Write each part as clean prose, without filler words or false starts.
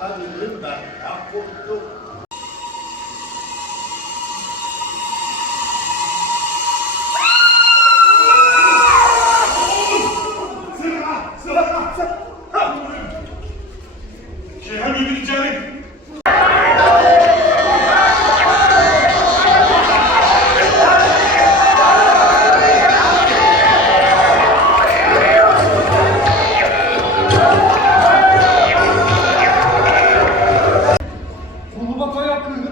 Tabii ben korktum. Şeyhan öldüreceğim. Kulubata yapıyorum.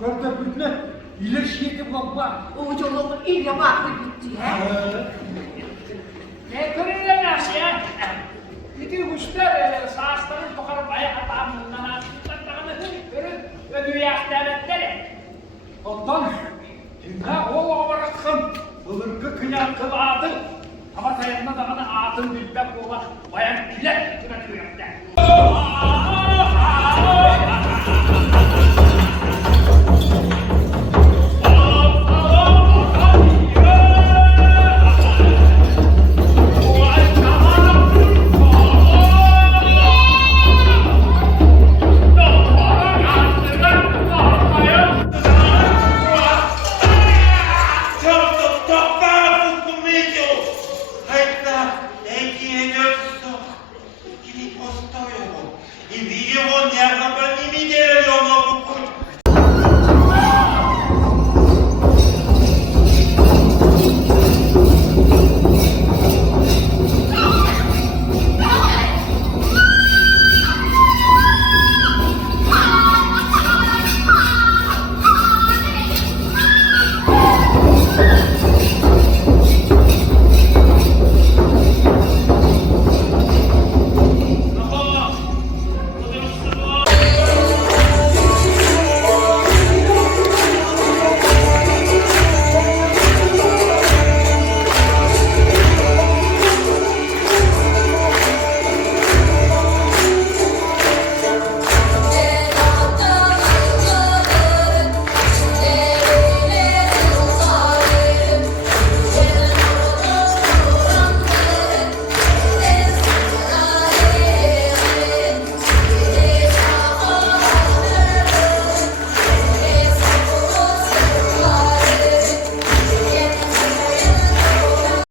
Gördüğünüz iyileşiydi baba. O yolun iyi bakı gitti ha. Ne kırılmaz ya? Bütün kuşlar sağısların tokarıp ayak adamından attıklarını görüp ödüğü devletleri. Ondan dinle o bırakın. Ilırgı kıyan kıl adı. Ama sayında da bana adın bilmem olan bayan bile.